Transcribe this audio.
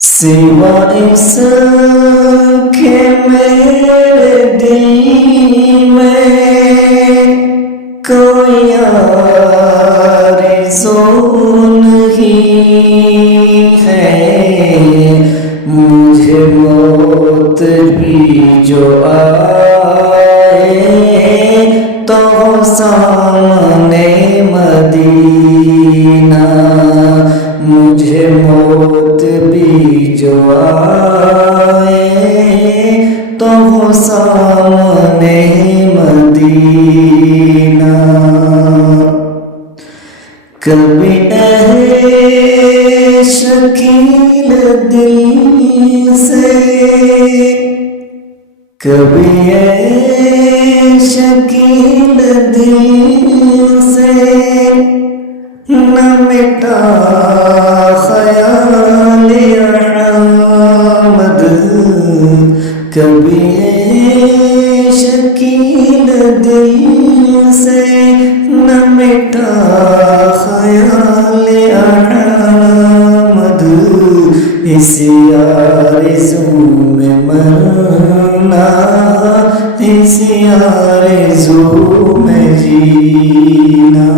سوا اس کے میرے دل میں کوئی آرزو نہیں ہے، مجھے موت بھی جو آئے تو سامنے مدینہ، مجھے موت بھی جو آئے تو سامنے مدینہ۔ کبھی اے شکیل دل سے، کبھی اے شکیل دل سے نہ مٹا خیال احمد، کبھی اے شکیل دل سے نہ مٹا خیال احمد، اسی آرزو میں مرنا، اسی آرزو میں جینا۔